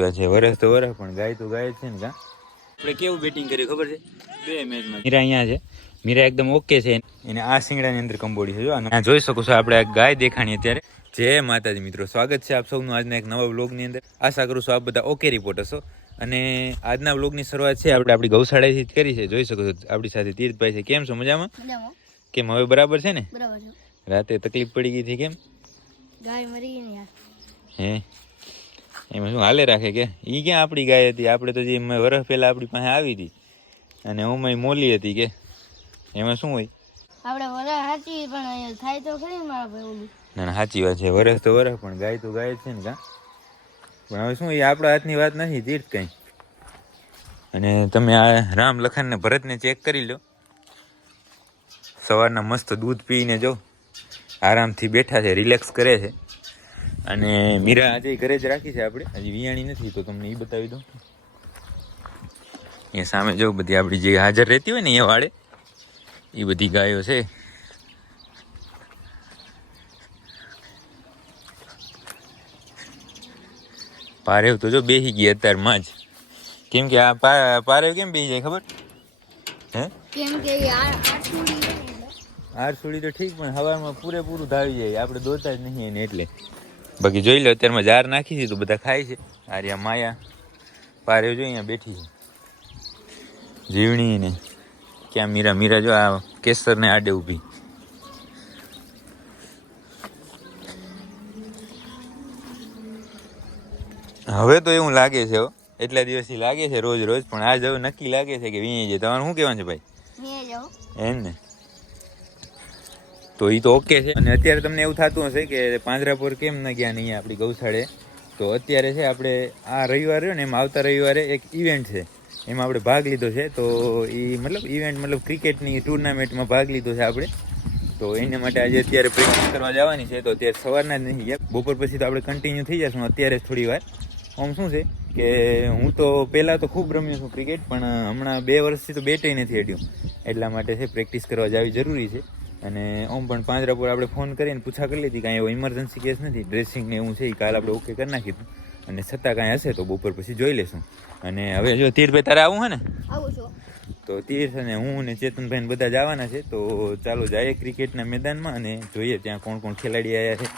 વાત છે વરસ તો વરસ પણ ગાય તો ગાય છે ને કા? આપણે કેવું બેટિંગ કર્યું ખબર છે? બે મેચમાં મીરા અહીંયા છે. મીરા એકદમ ઓકે છે. એને આ શિંગડાની અંદર કંબોડી છે જો આ જોઈ શકો છો આપણે ગાય દેખાણી અત્યારે. જય માતાજી મિત્રો સ્વાગત છે આપ સૌનું આજના એક નવા વ્લોગની અંદર. આશા કરું છું આપ બધા ઓકે રિપોર્ટ હશો અને આજના વ્લોગની શરૂઆત છે આપણે આપણી ગૌશાળાથી જ કરી છે. જોઈ શકો છો આપણી સાથે તીર્થભાઈ છે. કેમ છો? મજામાં? મજામાં. કેમ હવે બરાબર છે ને? રાતે તકલીફ પડી ગઈ હતી કેમ? ગાય મરી ગઈ ને યાર. હે? એમાં શું હાલે રાખે કે? એ ક્યાં આપણી ગાય હતી? આપણે તો જે મ- વરસ પહેલાં આપણી પાસે આવી હતી. અને ઉમય મોલી હતી કે? એમાં શું હોય? આપણે વરસ સાચી પણ થાય તો ખરી મારા ભાઈ ના ના સાચી વાત છે. વરસ તો વરસ પણ ગાય તો ગાય છે ને કા? પણ હવે શું એ આપણા હાથની વાત નથી તીર્થ કંઈ. અને તમે આ રામ લખન ને ભરતને ચેક કરી લો. સવારના મસ્ત દૂધ પીને જો. આરામથી બેઠા છે રિલેક્સ કરે છે. અને મીરા આજે ઘરે જ રાખી છે આપણે. હજી વિયાણી નથી તો તમને એ બતાવી દઉં. એ સામે જો બધી આપણી જે હાજર રહેતી હોય ને એ વાળે એ બધી ગાયો છે. પારેવ તો જો બેસી ગઈ અત્યારમાં જ. કેમ કે આ પારેવ કેમ બેસી જાય ખબર? હે? કેમ કે યાર આઠુડી છે ને એટલે. આરસુડી તો ઠીક પણ હવામાં પૂરેપૂરું ધાવી જાય. આપણે દોતા જ નહીં એને એટલે. બાકી જોઈ લો અત્યારમાં જાર નાખી તો બધા ખાય છે. આર્યા માયા પારે જો અહીંયા બેઠી છે. જીવણી ને ક્યાં મીરા મીરા જો આ કેસરને આડે ઊભી. હવે તો એવું લાગે છે હો. એટલા દિવસથી લાગે છે રોજ રોજ પણ આજ હવે નક્કી લાગે છે કે વીણી જાય તમારે શું કહેવાનું છે ભાઈ? એમ ને? તો એ તો ઓકે છે. અને અત્યારે તમને એવું થતું હશે કે પાંજરાપુર કેમ ન ગયા નહીં આપણી ગૌશાળે? તો અત્યારે છે આપણે આ રવિવાર ને એમાં આવતા રવિવારે એક ઇવેન્ટ છે. એમાં આપણે ભાગ લીધો છે. તો એ મતલબ ઇવેન્ટ મતલબ ક્રિકેટની ટુર્નામેન્ટમાં ભાગ લીધો છે આપણે. તો એના માટે આજે અત્યારે પ્રેક્ટિસ કરવા જવાની છે. તો અત્યારે સવારના જ નહીં બપોર પછી તો આપણે કન્ટિન્યુ થઈ જશું અત્યારે થોડી વાર. આમ શું છે કે હું તો પહેલાં તો ખૂબ રમ્યો છું ક્રિકેટ, પણ હમણાં બે વર્ષથી તો બેટે નથી હટ્યું. એટલા માટે છે પ્રેક્ટિસ કરવા જાવી જરૂરી છે. અને ઓમ પણ પાંજરાપુર આપણે ફોન કરીને પૂછા કરી લીધી કાંઈ એવો ઇમરજન્સી કેસ નથી ડ્રેસિંગ ને એવું છે એ કાલ આપણે ઓકે કરી નાખીશું અને છતાં કાંઈ હશે તો બપોર પછી જોઈ લેશું. અને હવે જો તીરભાઈ તારે આવું હે ને? તો તીર્થ અને હું ને ચેતનભાઈ બધા જવાના છે તો ચાલો જઈએ ક્રિકેટના મેદાનમાં અને જોઈએ ત્યાં કોણ કોણ ખેલાડી આવ્યા છે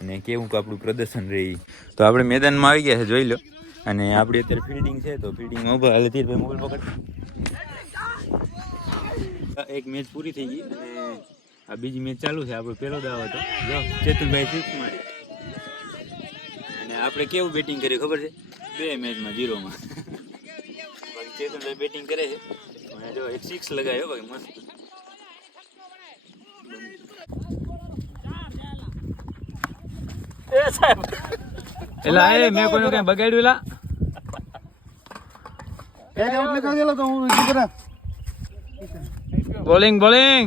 અને કેવું કે આપણું પ્રદર્શન રહી તો આપણે મેદાનમાં આવી ગયા છે જોઈ લો. અને આપણી અત્યારે ફિલ્ડિંગ છે તો ફિલ્ડિંગમાં ઊભા. હાલે તીરભાઈ મોબાઈલ પકડ. એક મેચ પૂરી થઈ ગઈ અને આ બીજી મેચ ચાલુ છે આપણો પહેલો દાવ હતો. જો ચેતનભાઈ સિક્સ મારી અને આપણે કેવું બેટિંગ કર્યું ખબર છે? બે મેચમાં જીરોમાં. બાકી ચેતનભાઈ બેટિંગ કરે છે. અને જો એક સિક્સ લગાવ્યો બાકી મસ્ત. એલા એ મેં કોઈનું કઈ બગાડ્યું એલા બોલિંગ બોલિંગ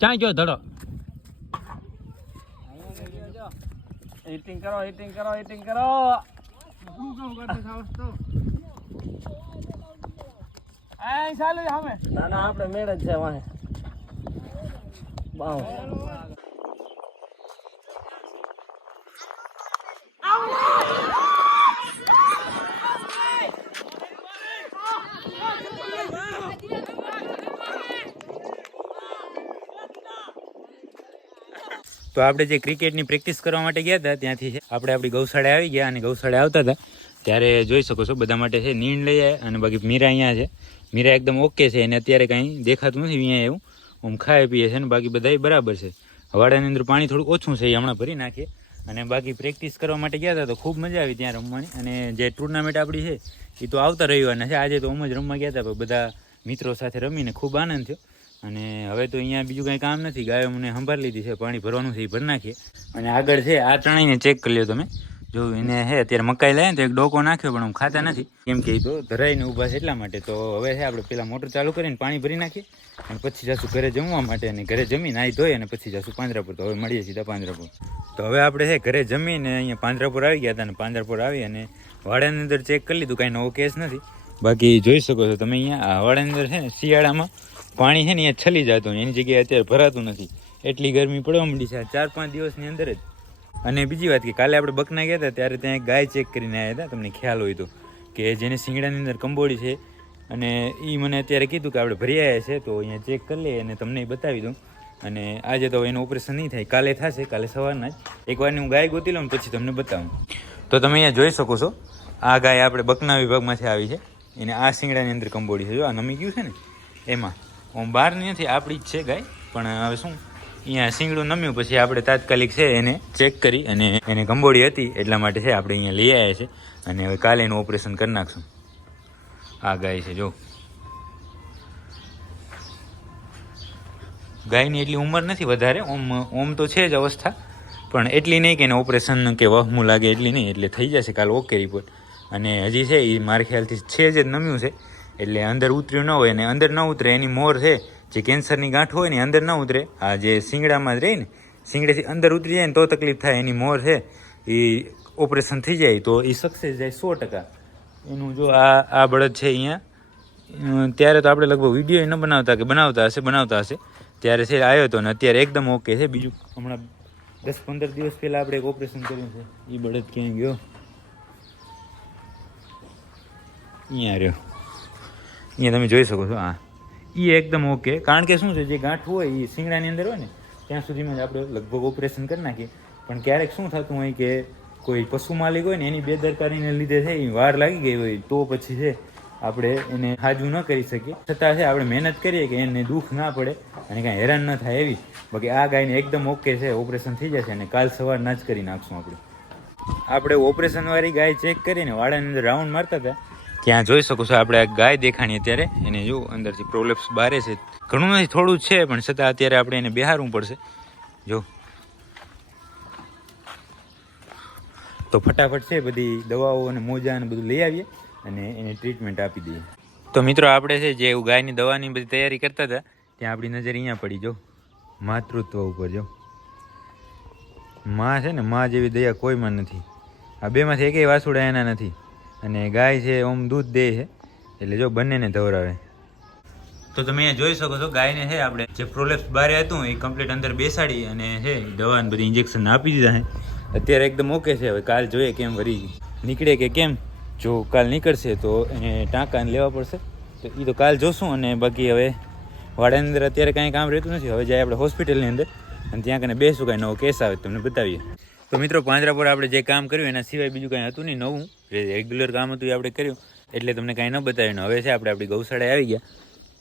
ક્યાં ગયો ધડો? હિટિંગ કરો હિટિંગ કરો હિટિંગ કરો. ના ના આપણે મેળ જ છે વાહે બાવ. તો આપણે જે ક્રિકેટની પ્રેક્ટિસ કરવા માટે ગયા હતા, ત્યાંથી આપણે આપણી ગૌશાળે આવી ગયા અને ગૌશાળે આવતા હતા. ત્યારે જોઈ શકો છો, બધા માટે છે, નીણ લઈ જાય અને બાકી મીરા અહીંયા છે. મીરા એકદમ ઓકે છે અને અત્યારે કાંઈ દેખાતું નથી અહીંયા એવું. આમ ખાય પીએ છે ને બાકી બધા બરાબર છે. હવાડાની અંદર પાણી થોડું ઓછું છે, એ હમણાં ભરી નાખીએ. અને બાકી પ્રેક્ટિસ કરવા માટે ગયા હતા તો ખૂબ મજા આવી ત્યાં રમવાની. અને જે ટુર્નામેન્ટ આપણી છે, એ તો આવતા રવિવારના છે. આજે તો આમ જ રમવા ગયા હતા બધા મિત્રો સાથે રમીને ખૂબ આનંદ થયો. અને હવે તો અહીંયા બીજું કાંઈ કામ નથી. ગાયો મને સંભાળી લીધી છે, પાણી ભરવાનું છે, એ ભરી નાખીએ. અને આગળ છે, આ ત્રણેયને ચેક કરી લ્યો તમે. જો એને હે, અત્યારે મકાઈ લાવીને તો એક ડોકો નાખ્યો, પણ હું ખાતા નથી. કેમ કે તો ધરાઈને ઊભા છે એટલા માટે. તો હવે છે, આપણે પેલા મોટર ચાલુ કરીને પાણી ભરી નાખીએ અને પછી જશું ઘરે જમવા માટે અને ઘરે જમી નાહી ધોઈ અને પછી જશું પાંજરાપુર. તો હવે મળીએ સીધા પાંજરાપુર. તો હવે આપણે છે ઘરે જમીને અહીંયા પાંજરાપુર આવી ગયા હતા અને પાંજરાપુર આવી અને વાડાની અંદર ચેક કરી લીધું. કાંઈ નવો કેસ નથી. બાકી જોઈ શકો છો તમે અહીંયા વાડાની અંદર છે ને શિયાળામાં પાણી છે ને અહીંયા છલી જતું એની જગ્યાએ અત્યારે ભરાતું નથી. એટલી ગરમી પડવા માંડી છે. ચાર પાંચ દિવસની અંદર જ. અને બીજી વાત કે કાલે આપણે બકના ગયા હતા ત્યારે ત્યાં ગાય ચેક કરીને આવ્યા હતા. તમને ખ્યાલ હોય તો કે જેને શિંગડાની અંદર કંબોડી છે અને એ મને અત્યારે કીધું કે આપણે ભરી આવ્યા છે તો અહીંયા ચેક કરી લઈએ અને તમને એ બતાવી દઉં. અને આજે તો એનું ઓપરેશન નહીં થાય. કાલે થશે, કાલે સવારના જ. એકવારની હું ગાય ગોતી લઉં પછી તમને બતાવું. તો તમે અહીંયા જોઈ શકો છો, આ ગાય આપણે બકના વિભાગમાંથી આવી છે. એને આ શિંગડાની અંદર કંબોડી છે. જો આ નમી ગયું છે ને, એમાં. ઓમ બહારની નથી આપણી જ છે ગાય, પણ હવે શું? અહીંયા શિંગડું નમ્યું, પછી આપણે તાત્કાલિક છે એને ચેક કરી અને એને કંબોડી હતી, એટલા માટે છે આપણે અહીંયા લઈ આવ્યા છે. અને હવે કાલે એનું ઓપરેશન કરી નાખશું. આ ગાય છે, જો. ગાયની એટલી ઉંમર નથી વધારે, ઓમ ઓમ તો છે જ અવસ્થા, પણ એટલી નહીં કે એને ઓપરેશન કે વહમું લાગે એટલી નહીં, એટલે થઈ જશે કાલ ઓકે રિપોર્ટ અને હજી છે એ મારા ખ્યાલથી છે જ નમ્યું છે. એટલે અંદર ઉતર્યું ન હોય અને અંદર ન ઉતરે, એની મોર છે, જે કેન્સરની ગાંઠ હોય ને અંદર ન ઉતરે. આ જે શિંગડામાં જ રહી ને, શિંગડેથી અંદર ઉતરી જાય ને તો તકલીફ થાય, એની મોર છે, એ ઓપરેશન થઈ જાય તો એ સક્સેસ જાય સો ટકા. એનું જો આ આ બળદ છે અહીંયા. ત્યારે તો આપણે લગભગ વીડિયો ન બનાવતા કે બનાવતા હશે બનાવતા હશે. ત્યારે છે, આવ્યો હતો ને અત્યારે એકદમ ઓકે છે. બીજું હમણાં દસ પંદર દિવસ પહેલાં આપણે એક ઓપરેશન કર્યું છે. એ બળદ ક્યાંય ગયો? અહીંયા રહ્યો. અહીંયા તમે જોઈ શકો છો, હા. એ એકદમ ઓકે. કારણ કે શું છે, જે ગાંઠ હોય એ શિંગડાની અંદર હોય ને, ત્યાં સુધીમાં જ આપણે લગભગ ઓપરેશન કરી નાખીએ. પણ ક્યારેક શું થતું હોય કે કોઈ પશુ માલિક હોય ને, એની બેદરકારીને લીધે છે એ વાર લાગી ગઈ હોય, તો પછી છે, આપણે એને હાજુ ન કરી શકીએ. છતાં છે, આપણે મહેનત કરીએ કે એને દુઃખ ના પડે અને કાંઈ હેરાન ન થાય એવી. બાકી આ ગાયને એકદમ ઓકે છે ઓપરેશન થઈ જશે અને કાલ સવારના જ કરી નાખશું આપણે. આપણે ઓપરેશન વાળી ગાય ચેક કરીને વાડાની અંદર રાઉન્ડ મારતા હતા. ત્યાં જોઈ શકો છો આપણે ગાય દેખાણી અત્યારે. એને જો અંદરથી પ્રોલેપ્સ બારે છે. ઘણું નથી, થોડું છે, પણ છતાં અત્યારે આપણે એને બેહારવું પડશે. જો. તો ફટાફટ છે, બધી દવાઓ અને મોજા અને બધું લઈ આવીએ અને એને ટ્રીટમેન્ટ આપી દઈએ. તો મિત્રો, આપણે છે, જે એવું ગાયની દવાની બધી તૈયારી કરતા હતા, ત્યાં આપણી નજર અહીંયા પડી, જો. માતૃત્વ ઉપર, જો. માં છે ને, માં જેવી દયા કોઈમાં નથી. આ બેમાંથી એકેય વાસુડા એના નથી. અને ગાય છે, ઓમ દૂધ દે છે. એટલે જો બંનેને ધવરાવે. તો તમે અહીંયા જોઈ શકો છો, ગાયને છે, આપણે જે પ્રોલેપ્સ બારે હતું, એ કમ્પ્લીટ અંદર બેસાડી અને છે દવા બધી ઇન્જેક્શન આપી દીધા છે. અત્યારે એકદમ ઓકે છે, હવે કાલ જોઈએ કેમ વરી નીકળે કે કેમ. જો કાલ નીકળશે તો એને ટાંકાને લેવા પડશે. તો એ તો કાલ જોશું અને બાકી હવે વાડાની અંદર અત્યારે કાંઈ કામ રહેતું નથી. હવે જાય આપણે હોસ્પિટલની અંદર અને ત્યાં કને બેસું, કાંઈ નવો કેસ આવે તમને બતાવીએ. તો મિત્રો પાંજરાપુર આપણે જે કામ કર્યું એના સિવાય બીજું કાંઈ હતું નહીં નવું. જે રેગ્યુલર કામ હતું એ આપણે કર્યું. એટલે તમને કાંઈ ન બતાવ્યું. હવે છે આપણે આપણી ગૌશાળાએ આવી ગયા.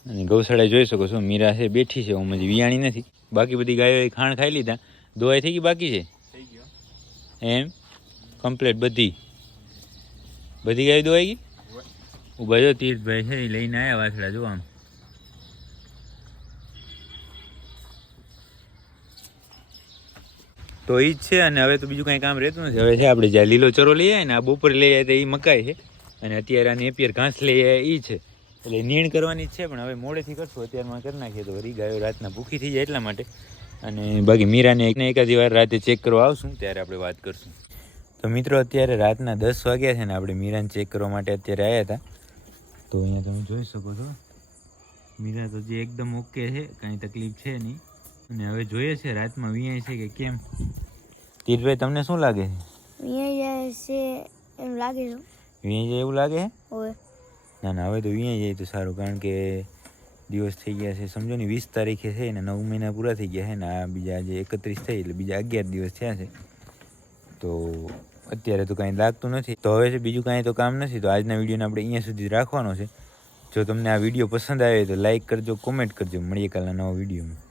અને ગૌશાળાએ જોઈ શકો છો મીરા છે બેઠી છે. હું હજી વિયાણી નથી. બાકી બધી ગાયોએ ખાણ ખાઈ લીધા. દોવાઈ થઈ ગઈ બાકી છે? એમ? કમ્પ્લેટ બધી. બધી ગાય દોવાઈ ગઈ? ઊભા જો તીર્થભાઈ છે એ લઈને આવ્યા વાછડા જો આમ. તો એ જ છે, અને હવે તો બીજું કાંઈ કામ રહેતું નથી. હવે છે આપણે જ્યાં લીલો ચરો લઈ આવીએ ને, આ બપોરે લઈ આવીએ તો એ મકાઈ છે. અને અત્યારે આ નેપિયર ઘાસ લઈ આવે એ છે. એટલે નીણ કરવાની જ છે, પણ હવે મોડેથી કરશું. અત્યારમાં કરી નાખીએ તો વળી ગાયો રાતના ભૂખી થઈ જાય એટલા માટે. અને બાકી મીરાને એકને એકાદી વાર રાતે ચેક કરવા આવશું, ત્યારે આપણે વાત કરશું. તો મિત્રો, અત્યારે રાતના દસ વાગ્યા છે ને, આપણે મીરાને ચેક કરવા માટે અત્યારે આવ્યા હતા. તો અહીંયા તમે જોઈ શકો છો. મીરા તો જે એકદમ ઓકે છે, કાંઈ તકલીફ છે નહીં. અને હવે જોઈએ છે રાતમાં વિયાય છે કે કેમ? તીરભાઈ તમને શું લાગે? છે અહીંયા છે એમ લાગે છે. વિયાઈ જાય એવું લાગે? છે હવે ના ના હવે તો વિયાઈ જાય તો સારું કારણ કે દિવસ થઈ ગયા છે સમજો ને વીસ તારીખે છે ને નવ મહિના પૂરા થઈ ગયા છે ને આ બીજા આજે એકત્રીસ થઈ એટલે બીજા અગિયાર દિવસ થયા છે. તો અત્યારે તો કાંઈ લાગતું નથી. તો હવે છે બીજું કાંઈ તો કામ નથી તો આજના વિડીયોને આપણે અહીંયા સુધી રાખવાનો છે. જો તમને આ વીડિયો પસંદ આવે તો લાઈક કરજો કોમેન્ટ કરજો. મળીએ કાલના નવા વિડીયોમાં.